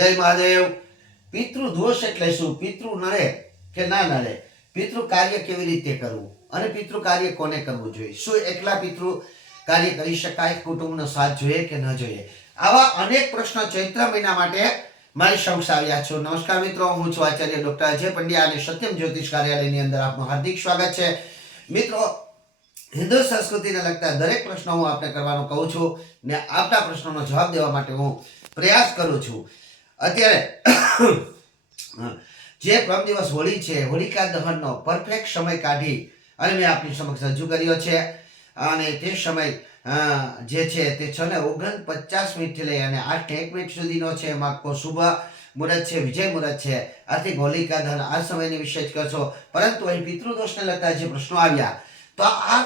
જય મહાદેવ. પિતૃ દોષ એટલે શું? પિતૃ નડે કે ના નડે? પિતૃ કાર્ય કેવી રીતે કરવું અને પિતૃ કાર્ય કોને કરવું જોઈએ? શું એકલા પિતૃ કાર્ય કરી શકાય? કુટુંબનો સાથ જોઈએ કે ન જોઈએ? આવા અનેક પ્રશ્નો ચૈત્ર મહિના માટે મારી સમક્ષ આવ્યા છો. નમસ્કાર મિત્રો, હું છું આચાર્ય ડોક્ટર અજય પંડ્યા અને સત્યમ જ્યોતિષ કાર્યાલયની અંદર આપનું હાર્દિક સ્વાગત છે. મિત્રો, હિન્દુ સંસ્કૃતિને લગતા દરેક પ્રશ્નો હું આપને કરવાનું કહું છું ને આપના પ્રશ્નોનો જવાબ દેવા માટે હું પ્રયાસ કરું છું. અત્યારે જે પરમ દિવસ હોળી છે, હોલિકા દહનનો પરફેક્ટ સમય કાઢી અને મેં આપની સમક્ષ રજૂ કર્યો છે. અને તે સમય જે છે તે 6:49 થી લઈ અને 8:01 સુધીનો છે. એમાં શુભ મુહૂર્ત છે, વિજય મુહૂર્ત છે. આર્થિક હોલિકા દહન આ સમયની વિશે જ કરશો. પરંતુ અહીં પિતૃદોષને લગતા જે પ્રશ્નો આવ્યા, તો આ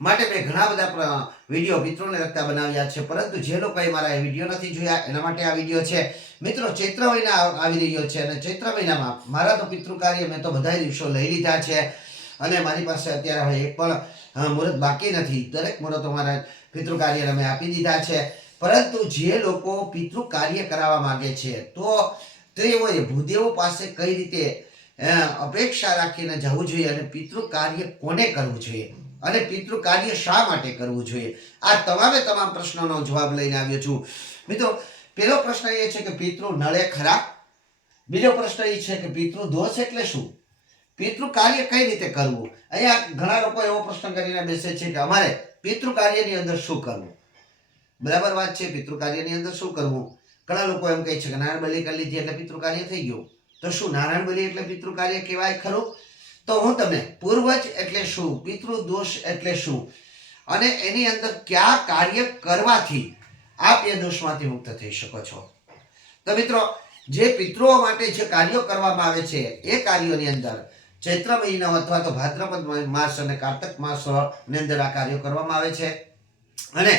માટે મેં ઘણા બધા વિડીયો પિતૃને લગતા બનાવ્યા છે. પરંતુ જે લોકોએ મારા એ વિડીયો નથી જોયા એના માટે આ વિડીયો છે. મિત્રો, ચૈત્ર મહિના આવી રહ્યો છે અને ચૈત્ર મહિનામાં મારા તો પિતૃ કાર્ય મેં તો બધા દિવસો લઈ લીધા છે અને મારી પાસે અત્યારે હવે એક પણ મુહૂર્ત બાકી નથી. દરેક મુહૂર્તો મારા પિતૃ કાર્યને મેં આપી દીધા છે. પરંતુ જે લોકો પિતૃ કાર્ય કરાવવા માંગે છે તો તેઓએ ભૂદેવો પાસે કઈ રીતે અપેક્ષા રાખીને જવું જોઈએ અને પિતૃ કાર્ય કોને કરવું જોઈએ અને પિતૃ કાર્ય શા માટે કરવું જોઈએ, આ તમામ પ્રશ્નોનો જવાબ લઈને આવ્યો છું. મિત્રો, પહેલો પ્રશ્ન એ છે કે પિતૃ નળે ખરા? બીજો પ્રશ્ન એ છે કે પિતૃ દોષ એટલે શું? પિતૃ કાર્ય કઈ રીતે કરવું? અહીંયા ઘણા લોકો એવો પ્રશ્ન કરીને બેસે છે કે અમારે પિતૃ કાર્યની અંદર શું કરવું? બરાબર વાત છે, પિતૃ કાર્યની અંદર શું કરવું? ઘણા લોકો એમ કહે છે કે નારાયણ બલિ કરી લીધી એટલે પિતૃ કાર્ય થઈ ગયું. તો શું નારાયણ બલિ એટલે પિતૃ કાર્ય કહેવાય ખરું? તો હું તમને પૂર્વજ એટલે શું, પિતૃ દોષ એટલે શું અને એની અંદર કયા કાર્ય કરવાથી આપ એ દોષમાંથી મુક્ત થઈ શકો છો. તો મિત્રો, જે પિતૃઓ માટે જે કાર્યો કરવામાં આવે છે એ કાર્યોની અંદર ચૈત્ર મહિનો અથવા તો ભાદ્રપદ માસ અને કાર્તક માસની અંદર આ કાર્યો કરવામાં આવે છે. અને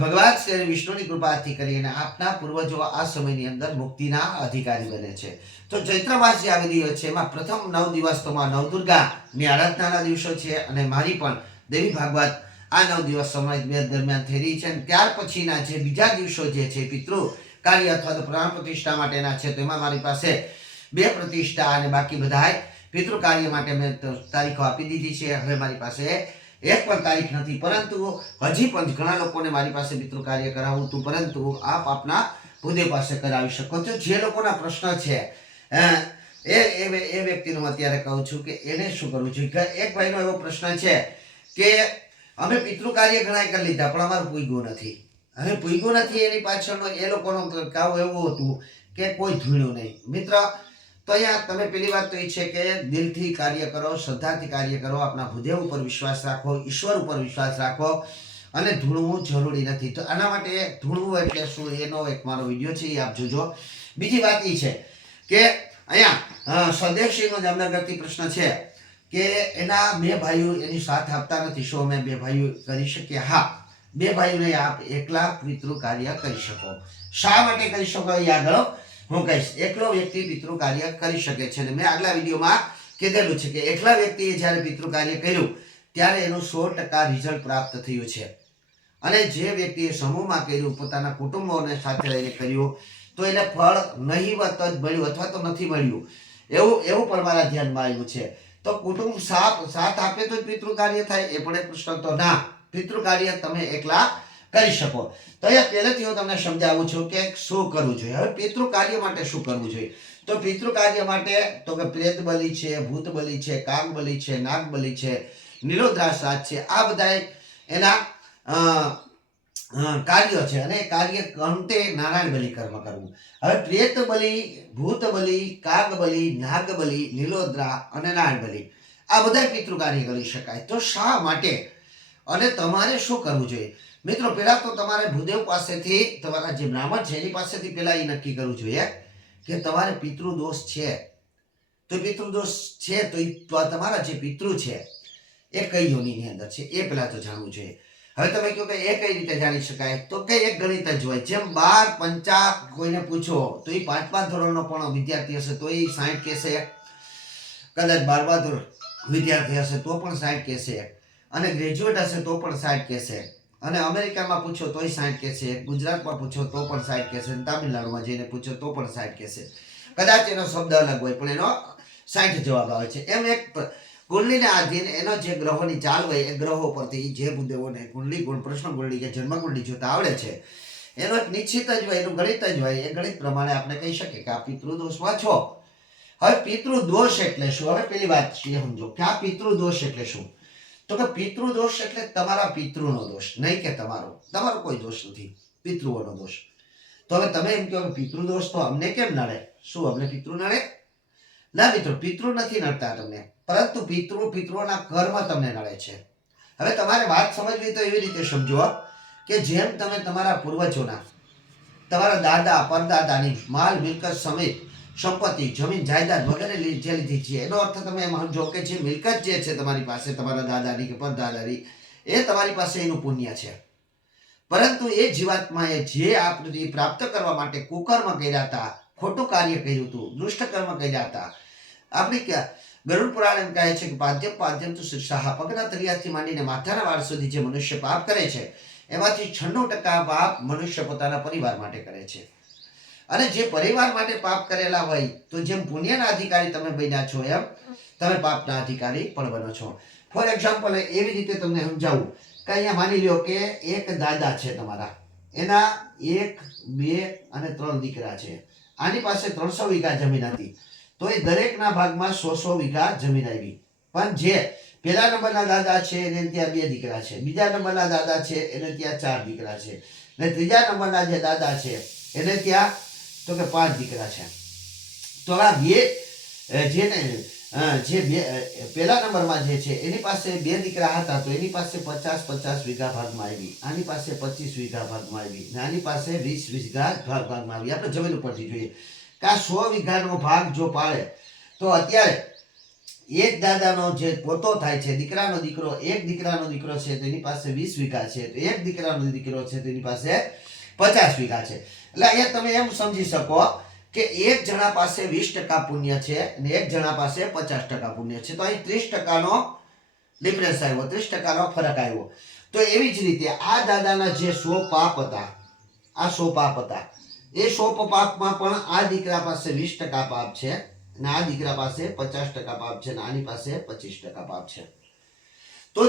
ભગવાન શ્રી વિષ્ણુની કૃપાથી કરીને આપના પૂર્વજો આ સમયની અંદર મુક્તિના અધિકારી બને છે. તો ચૈત્ર માસ જે આવી રહ્યો છે એમાં પ્રથમ 9 દિવસ તો માં નવદુર્ગાની આરાધનાના દિવસો છે અને મારી પણ દેવી ભાગવત આ 9 દિવસ સમય દરમિયાન થઈ રહી છે. અને ત્યાર પછીના જે બીજા દિવસો જે છે પિતૃ કાર્ય અથવા તો પ્રાણ પ્રતિષ્ઠા માટેના છે, તેમાં મારી પાસે 2 પ્રતિષ્ઠા અને બાકી બધા પિતૃ કાર્ય માટે મેં તારીખો આપી દીધી છે. હવે મારી પાસે એક પણ તારીખ નથી, પરંતુ હજી પણ ઘણા લોકોને મારી પાસે પિતૃ કાર્ય કરાવવું હતું, પરંતુ આપ આપના ભૂદેવ પાસે કરાવી શકો છો. જે લોકોના પ્રશ્ન છે એ વ્યક્તિનું અત્યારે કહું છું કે એને શું કરવું જોઈએ. એક ભાઈનો એવો પ્રશ્ન છે કે અમે પિતૃ કાર્ય ઘણા કરી લીધા પણ અમારું પૂગ્યું નથી. હવે પૂગ્યું નથી એની પાછળનો એ લોકોનો કાવ એવું હતું કે કોઈ ધૂણ્યું નહીં. મિત્ર, તો અહીંયા તમે પેલી વાત તો એ છે કે દિલથી કાર્ય કરો, શ્રદ્ધાથી કાર્ય કરો, આપણા ભૂદેવ ઉપર વિશ્વાસ રાખો, ઈશ્વર ઉપર વિશ્વાસ રાખો અને ધૂણવું જરૂરી નથી. તો આના માટે ધૂણવું એટલે શું એનો એક મારો વિડીયો છે, એ આપ જોજો. બીજી વાત એ છે કે અહીંયા સ્વદેશીનો જામનગરથી પ્રશ્ન છે કે એના 2 ભાઈઓ એની સાથ આપતા નથી, શું અમે 2 ભાઈઓ કરી શકીએ? હા, 2 ભાઈઓને આપ એકલા પિતૃ કાર્ય કરી શકો. શા માટે કરી શકો એ આગળ હું કહીશ. એકલો વ્યક્તિ પિતૃ કાર્ય કરી શકે છે અને મેં આગલા વિડીયોમાં કીધેલું છે કે એકલા વ્યક્તિએ જ્યારે પિતૃ કાર્ય કર્યું ત્યારે એનું 100% રિઝલ્ટ પ્રાપ્ત થયું છે. અને જે વ્યક્તિએ સમૂહમાં કર્યું, પોતાના કુટુંબોને સાથે લઈને કર્યું, તો એને ફળ નહીવત જ મળ્યું અથવા તો નથી મળ્યું એવું પણ મારા ધ્યાનમાં આવ્યું છે. તો કુટુંબ સાથ આપે તો પિતૃ કાર્ય થાય એ પણ એક પ્રશ્ન. તો ના, પિતૃ કાર્ય તમે એકલા કરી શકો. તો અહીંયા પહેલેથી હું તમને સમજાવું છું કે શું કરવું જોઈએ. હવે પિતૃ કાર્ય માટે શું કરવું જોઈએ? તો પિતૃ કાર્ય માટે તો કે પ્રેત બલિ છે, ભૂત બલિ છે, કાગ બલિ છે, નાગ બલિ છે, નીલોદ્રા શ્રાદ્ધ છે, આ બધા એના કાર્યો છે અને કાર્ય અંતે નારાયણ બલિ કર્મ કરવું. હવે પ્રેત બલિ, ભૂત બલિ, કાગ બલિ, નાગ બલિ, નીલોદ્રા અને નારાયણ બલિ આ બધા પિતૃ કાર્ય કરી શકાય. તો શા માટે અને તમારે શું કરવું જોઈએ? મિત્રો, પહેલા તો તમારે ભૂદેવ પાસેથી, તમારા જે બ્રાહ્મણ છે એની પાસેથી પહેલા એ નક્કી કરવું જોઈએ કે તમારે પિતૃ દોષ છે. તો પિતૃ દોષ છે તો તમારા જે પિતૃ છે એ કઈ યોનિની અંદર છે એ પહેલા તો જાણવું જોઈએ. હવે તમે કહો કે એ કઈ રીતે જાણી શકાય? તો કે એક ગણિત જ હોય. જેમ 12 પંચા કોઈને પૂછો તો એ 5મા ધોરણનો પણ વિદ્યાર્થી હશે તો એ 60 કહેશે, કદાચ 12મા ધોરણ વિદ્યાર્થી હશે તો પણ 60 કહેશે અને ગ્રેજ્યુએટ હશે તો પણ 60 કહેશે. અને અમેરિકામાં પૂછો તોય 60 કહેશે, ગુજરાતમાં પૂછો તો પણ 60 કહેશે, તામિલનાડુમાં જઈને પૂછો તો પણ 60 કહેશે. કદાચ એનો શબ્દ અલગ હોય પણ એનો 60 જવાબ આવે છે. એમ એક કુંડલીને આધીન એનો જે ગ્રહોની ચાલ હોય એ ગ્રહો પરથી જે ભૂદેવોને કુંડલી ગુણ પ્રશ્ન કુંડલી કે જન્મ કુંડલી જોતા આવડે છે એનો એક નિશ્ચિત જ હોય, એનું ગણિત જ હોય. એ ગણિત પ્રમાણે આપણે કહી શકીએ કે આ પિતૃદોષમાં છો. હવે પિતૃદોષ એટલે શું? હવે પેલી વાત સમજો કે આ પિતૃદોષ એટલે શું? તો કે પિતૃદોષ એટલે તમારા પિતૃનો દોષ, નહીં કે તમારો કોઈ દોષ નથી, પિતૃઓનો દોષ. તો હવે તમે એમ કહો પિતૃદોષ તો અમને કેમ નડે? શું અમને પિતૃ નડે? ના મિત્રો, પિતૃ નથી નડતા તમને, પરંતુ પિતૃઓના કર્મ તમને નડે છે. હવે તમારે વાત સમજવી તો એવી રીતે સમજો કે જેમ તમે તમારા પૂર્વજોના, તમારા દાદા પરદાદાની માલ મિલકત સમેત સંપત્તિ જમીન જાયદાદ વગેરે જે લીધી છે, એનો અર્થ તમે એમ સમજો કે જે મિલકત જે છે તમારી પાસે તમારા દાદાની કે પરદાદાની, એ તમારી પાસે એનું પુણ્ય છે. પરંતુ એ જીવાત્માએ જે આપણે પ્રાપ્ત કરવા માટે કુકર્મ કર્યા હતા, ખોટું કાર્ય કર્યું હતું, દુષ્ટ કર્મ કર્યા હતા. આપણી ગરુડ પુરાણ એમ કહે છે કે પાદ્યમ તો શીર્ષાહ, પગના તળિયાથી માંડીને માથાના વાળ સુધી જે મનુષ્ય પાપ કરે છે એમાંથી 96% પાપ મનુષ્ય પોતાના પરિવાર માટે કરે છે. અને જે પરિવાર માટે પાપ કરેલા હોય તો જેમ પુણ્યના અધિકારી તમે બન્યા છો એમ તમે પાપના અધિકારી પણ બનો છો. ફોર એક્ઝામ્પલ એવી રીતે તમને સમજાવું કે અહીંયા માની લ્યો કે એક દાદા છે તમારા, એના 1, 2 અને 3 દીકરા છે. આની પાસે 300 વીઘા જમીન હતી, તો એ દરેકના ભાગમાં 100 વીઘા જમીન આવી. પણ જે પહેલા નંબરના દાદા છે એને ત્યાં 2 દીકરા છે, બીજા નંબરના દાદા છે એને ત્યાં 4 દીકરા છે, અને ત્રીજા નંબરના જે દાદા છે એને ત્યાં તો કે 5 દીકરા છે. તો આ પહેલા નંબરમાં જે છે એની પાસે 2 દીકરા હતા, તો એની પાસે 50 વીઘા ભાગમાં આવી, આની પાસે 25 વીઘા ભાગમાં આવી, અને આની પાસે 20 વીઘા ભાગમાં આવી. આપણે જમીન ઉપરથી જોઈએ કે આ 100 વીઘાનો ભાગ જો પાડે તો અત્યારે એક દાદાનો જે પોતો થાય છે, દીકરાનો દીકરો, એક દીકરાનો દીકરો છે તો એની પાસે 20 વીઘા છે, તો એક દીકરાનો દીકરો છે તો એની પાસે 50 વીઘા છે. એટલે અહીંયા તમે એમ સમજી શકો કે એક જણા પાસે 20% પુણ્ય છે અને એક જણા પાસે 50% પુણ્ય છે. તો અહીં 30%નો ડિફરન્સ આવ્યો, 30%નો ફરક આવ્યો. તો એવી જ રીતે આ દાદાના જે 100 પાપ હતા, આ 100 પાપ હતા, એ 100 પાપમાં પણ આ દીકરા પાસે 20% પાપ છે અને આ દીકરા પાસે 50% પાપ છે અને આની પાસે 25% પાપ છે. તો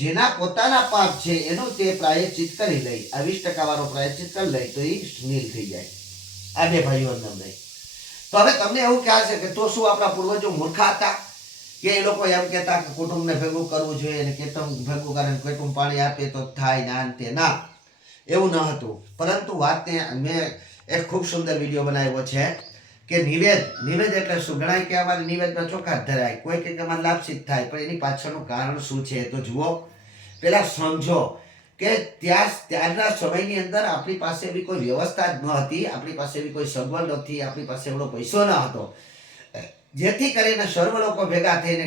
જેના પોતાના પાપ છે એનું તે પ્રાયશ્ચિત કરી લઈ, આ 20% વાળો પ્રાયશ્ચિત કરી લઈ તો એ નીલ થઈ જાય. આ બે ભાઈઓ નામ લઈ. તો હવે તમને એવું કહે છે કે તો શું આપણા પૂર્વજો મૂર્ખા હતા કે એ લોકો એમ કહેતા કે કુટુંબને ભેગું કરવું જોઈએ અને કુટુંબ ભેગું કરે કુટુંબ પાણી આપે તો થાય ના તે ના, એવું ન હતું. પરંતુ વાતને મેં એક ખૂબ સુંદર વિડીયો બનાવ્યો છે કે નિવેદ એટલે શું? ગણાય કે અમારે નિવેદમાં ચોખા જ ધરાય, કોઈ કે અમારે લાપસી થાય, પણ એની પાછળનું કારણ શું છે તો જુઓ. પેલા સમજો કે ત્યારના સમયની અંદર આપણી પાસે એવી કોઈ વ્યવસ્થા જ ન હતી, આપણી પાસે એવી કોઈ સગવડ નથી, આપણી પાસે એવડો પૈસો ન હતો, જેથી કરીને સર્વ લોકો ભેગા થઈને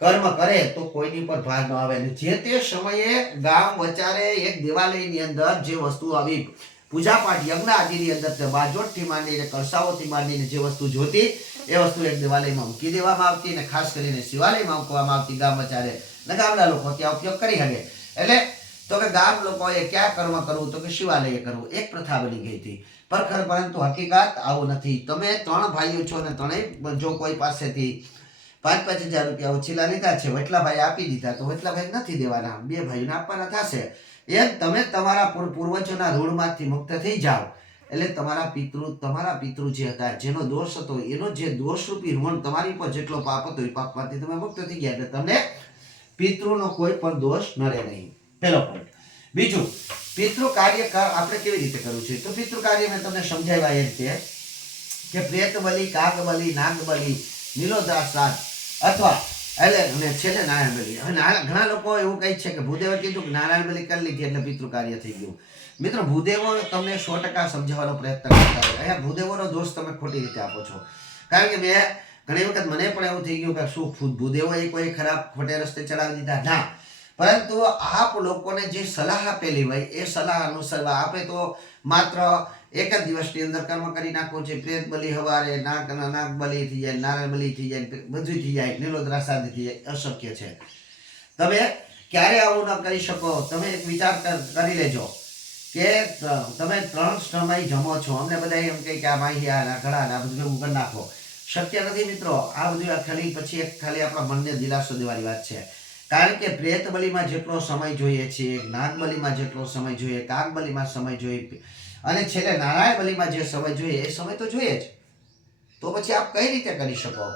કર્મ કરે તો કોઈની પર ભાર ન આવે. જે તે સમયે ગામ વચારે એક દેવાલયની અંદર જે વસ્તુ આવી પૂજાપાઠ યજ્ઞ આદિની અંદર બાજોટથી માંડીને કળસાઓથી માંડીને જે વસ્તુ જોતી એ વસ્તુ એક દેવાલયમાં મૂકી દેવામાં આવતી અને ખાસ કરીને શિવાલયમાં મૂકવામાં આવતી ગામ વચારે, અને ગામના લોકો ત્યાં ઉપયોગ કરી શકે. એટલે તો કે ગામ લોકોએ ક્યાં કર્મ કરવું તો કે શિવાલયે કરવું, એક પ્રથા બની ગઈ હતી. પરંતુ હકીકત આવું નથી. તમે 3 ભાઈઓ છો અને ત્રણેય જો કોઈ પાસેથી 5,000 રૂપિયા ઓછીલા લીધા છે, વટલાભાઈ આપી દીધા તો વટલાભાઈ નથી દેવાના, 2 ભાઈઓને આપવાના થશે. એમ તમે તમારા પૂર્વજોના ઋણમાંથી મુક્ત થઈ જાઓ એટલે તમારા પિતૃ જે હતા જેનો દોષ હતો એનો જે દોષરૂપી ઋણ તમારી પર જેટલો પાપ હતો એ પાપમાંથી તમે મુક્ત થઈ ગયા એટલે તમને પિતૃનો કોઈ પણ દોષ નડે નહીં. પહેલો પોઈન્ટ. બીજું, પિતૃ કાર્ય આપણે કેવી રીતે કરવું છે? તો પિતૃ કાર્ય મેં તમને સમજાવ્યા એ રીતે કે પ્રેત બલિ, કાગ બલિ, નાગ બલિ, નીલોદ્રા શ્રાદ્ધ અથવા એટલે છેલ્લે નારાયણ બલિ. હવે ઘણા લોકો એવું કહે છે કે ભૂદેવે કીધું કે નારાયણ બલિ કરી લીધી એટલે પિતૃ કાર્ય થઈ ગયું. મિત્રો, ભૂદેવો તમને 100% સમજાવવાનો પ્રયત્ન કરતા હોય. અહીંયા ભૂદેવોનો દોષ તમે ખોટી રીતે આપો છો. કારણ કે મેં ઘણી વખત મને પણ એવું થઈ ગયું કે શું ભૂદેવો એ કોઈ ખરાબ ખોટે રસ્તે ચલાવી દીધા? ના, પરંતુ આપ લોકોને જે સલાહ આપેલી હોય એ સલાહ અનુસરવા. આપે તો માત્ર એક જ દિવસની અંદર કર્મ કરી નાખવું છે. પ્રેત બલિ હવારે, નાગ બલિ થઈ જાય, નારાયણ બલિ થઈ જાય, બધું થઈ જાય, નીલોદ્રા શ્રાદ્ધ થઈ જાય, અશક્ય છે. તમે ક્યારે આવું ન કરી શકો? તમે એક વિચાર કરી લેજો કે તમે 3 સમય જમો છો, અમને બધા એમ કહે કે આ માહિયા ના ઘડા ના બધું ભેગું કરી નાખો. શક્ય નથી મિત્રો. આ બધું ખાલી પછી એક ખાલી આપણા મનને દિલાસો દેવાની વાત છે. કારણ કે પ્રેત બલિમાં જેટલો સમય જોઈએ છે, નાગ બલિમાં જેટલો સમય જોઈએ, કાગ બલિમાં સમય જોઈએ, અને છેલ્લે નારાયણ બલિમાં જે સમય જોઈએ એ સમય તો જોઈએ જ. તો પછી આપ કઈ રીતે કરી શકો?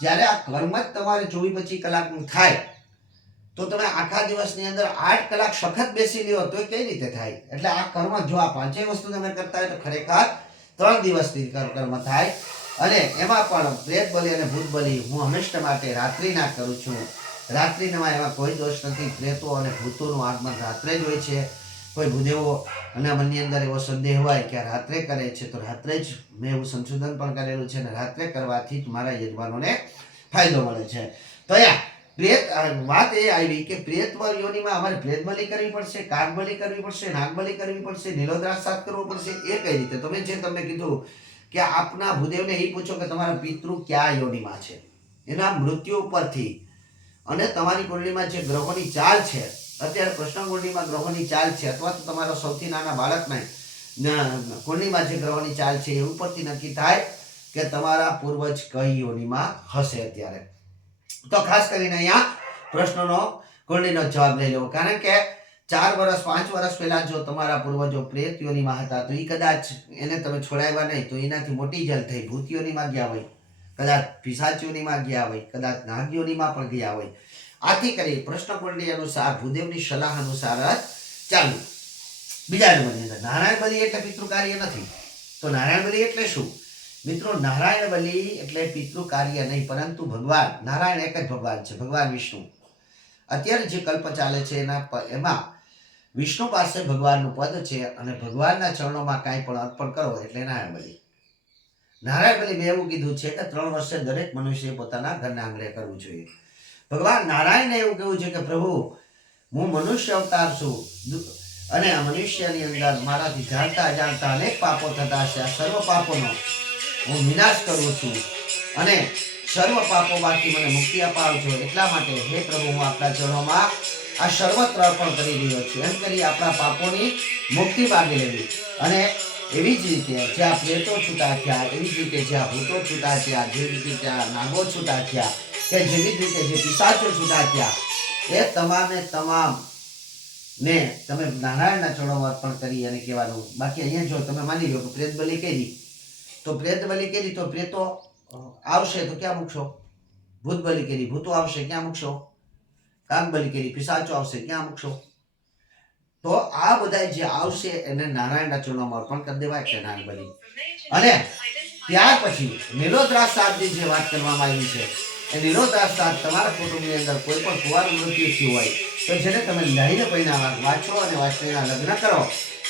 જ્યારે આ કર્મ જ તમારે 24-25 કલાકનું થાય તો તમે આખા દિવસની અંદર 8 કલાક સખત બેસી લ્યો તો કઈ રીતે થાય? એટલે આ કર્મ જો આ 5 વસ્તુ તમે કરતા હોય તો ખરેખર 3 દિવસની કર્મ થાય. અને એમાં પણ પ્રેત બલિ અને ભૂત બલિ હું હંમેશા માટે રાત્રિના કરું છું. રાત્રિમાં એમાં કોઈ દોષ નથી. પ્રેતો અને ભૂતોનું આગમન રાત્રે જ હોય છે. કોઈ ભૂદેવો અને મનની અંદર એવો સંદેહ હોય કે રાત્રે કરે છે તો રાત્રે જ મેં એવું સંશોધન પણ કરેલું છે અને રાત્રે કરવાથી જ મારા યજમાનોને ફાયદો મળે છે. તો પ્રેત વાત એ આવી કે પ્રેત યોનિમાં અમારે પ્રેત બલિ કરવી પડશે, કાગ બલિ કરવી પડશે, નાગ બલિ કરવી પડશે, નીલોદ્રાસ સાત કરવો પડશે. એ કઈ રીતે? તમે જે તમને કીધું કે આપના ભૂદેવને એ પૂછો કે તમારા પિતૃ ક્યાં યોનિમાં છે, એના મૃત્યુ પરથી અને તમારી કુંડળીમાં જે ગ્રહોની ચાલ છે, અત્યારે પ્રશ્ન કુંડળીમાં ગ્રહોની ચાલ છે, અથવા તો તમારા સૌથી નાના બાળકને કુંડળીમાં જે ગ્રહોની ચાલ છે એ ઉપરથી નક્કી થાય કે તમારા પૂર્વજ કઈ યોનિમાં હશે અત્યારે. તો ખાસ કરીને અહીંયા પ્રશ્નનો કુંડળીનો જવાબ લઈ લેવો. કારણ કે 4 વર્ષ 5 વર્ષ પહેલા જો તમારા પૂર્વજો પ્રેત યોનિમાં હતા તો એ કદાચ એને તમે છોડાવ્યા નહીં તો એનાથી મોટી જેલ થઈ ભૂત યોનિમાં ગયા હોય, કદાચ પિશાચ યોનિમાં ગયા હોય, કદાચ નાગ યોનિમાં પણ ગયા હોય. આથી કરી પ્રશ્ન કુંડળી અનુસાર ભૂદેવની સલાહ અનુસાર જ ચાલુ. બીજા નંબરની અંદર નારાયણ બલિ એટલે પિતૃ કાર્ય નથી. તો નારાયણ બલિ એટલે શું મિત્રો? નારાયણ બલિ એટલે પિતૃ કાર્ય નહીં, પરંતુ ભગવાન નારાયણ એક જ ભગવાન છે, ભગવાન વિષ્ણુ. અત્યારે જે કલ્પ ચાલે છે એમાં વિષ્ણુ પાસે ભગવાનનું પદ છે અને ભગવાનના ચરણોમાં કાંઈ પણ અર્પણ કરો એટલે નારાયણ બલિ. નારાયણ બલિ મેં એવું કીધું છે કે 3 વર્ષે દરેક મનુષ્ય પોતાના ઘરના આંગણે કરવું જોઈએ. ભગવાન નારાયણને એવું કહેવું છે કે પ્રભુ હું મનુષ્ય અવતાર છું અને આ મનુષ્યની અંદર મારાથી જાણતા અજાણતા અનેક પાપો થતા છે. આ સર્વ પાપોનો હું વિનાશ કરું છું અને સર્વ પાપોમાંથી મને મુક્તિ અપાવજો. એટલા માટે હે પ્રભુ હું આપણા ચરણોમાં આ સર્વત્ર અર્પણ કરી રહ્યો છું. એમ કરી આપણા પાપોની મુક્તિ માગી લેવી. અને એવી જ રીતે જ્યાં પ્રેતો છૂટા થયા, એવી જ રીતે જ્યાં ભૂતો છૂટા થયા, જેવી રીતે ત્યાં નાગો છૂટા થયા, કે જેવી જ રીતે જે પિશાચો છૂટા થયા, એ તમામે તમામ ને તમે નારાયણના ચરણોમાં અર્પણ કરી અને કહેવાનું. બાકી અહીંયા જો તમે માની લો કે પ્રેત બલિ કરી તો પ્રેત બલિ કરી તો પ્રેતો આવશે તો ક્યાં મૂકશો? ભૂત બલિ કરી ભૂતો આવશે ક્યાં મૂકશો? કાગ બલિ કરી પિશાચો આવશે ક્યાં મૂકશો? તો આ બધા જે આવશે એને નારાયણના ચરણોમાં અર્પણ કરી દેવાય એટલે નારાયણ બલિ. અને ત્યાર પછી નીલોદ્રાસ સાતની જે વાત કરવામાં આવી છે એ નીલોદ્રાસ સાત તમારા કુટુંબની અંદર કોઈ પણ કુંવારનું મૃત્યુ થયું હોય તો જેને તમે લઈને પૈણાવા વાંચો અને વાંચીના લગ્ન કરો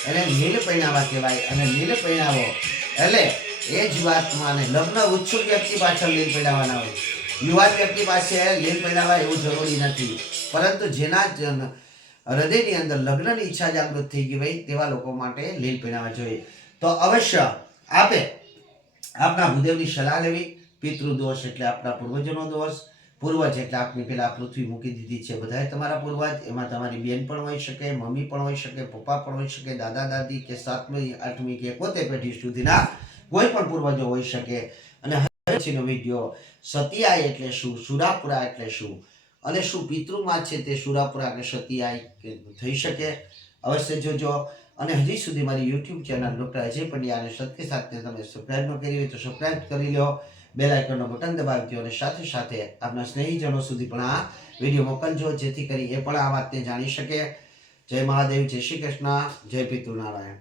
એને નીલ પૈણાવા કહેવાય. અને નીલ પૈણાવો એટલે એ જ વાતમાં લગ્ન ઉત્સુક વ્યક્તિ પાછળ લીલ પૈણાવાના હોય. યુવાન વ્યક્તિ પાસે લીલ પૈણાવા એવું જરૂરી નથી, પરંતુ જેના હૃદયની અંદર લગ્નની ઈચ્છા જાગૃત થઈ ગઈ હોય તેવા લોકો માટે લીલ પૈણાવા જોઈએ. તો અવશ્ય આપે આપના ભૂદેવની સલાહ લેવી. પિતૃ દોષ એટલે આપણા પૂર્વજોનો દોષ. પૂર્વજ એટલે આપની પેલા પૃથ્વી મૂકી દીધી છે, બધા તમારા પૂર્વજ. એમાં તમારી બેન પણ હોઈ શકે, મમ્મી પણ હોઈ શકે, પપ્પા પણ હોઈ શકે, દાદા દાદી કે 7મી 8મી કે 71 પેઢી સુધીના કોઈ પણ પૂર્વજો હોઈ શકે. અને પછીનો વિડીયો સતિયાય એટલે શું, સુરાપુરા એટલે શું, અને શું પિતૃમાં છે તે સુરાપુરા કે સતિયાય થઈ શકે? અવશ્ય જોજો. અને હજી સુધી મારી YouTube channel doctor Ajay Pandya અને સત્ય સાથને તમે સબસ્ક્રાઇબ ન કરી હોય તો સબસ્ક્રાઇબ કરી લો, બેલ આઇકનનો બટન દબાવી દો અને સાથે સાથે આપના સ્નેહીજનો સુધી પણ આ વિડીયો મોકલજો જેથી કરી એ પણ આ વાતને જાણી શકે. જય મહાદેવ, જય શ્રી કૃષ્ણ, જય પિતૃનારાયણ.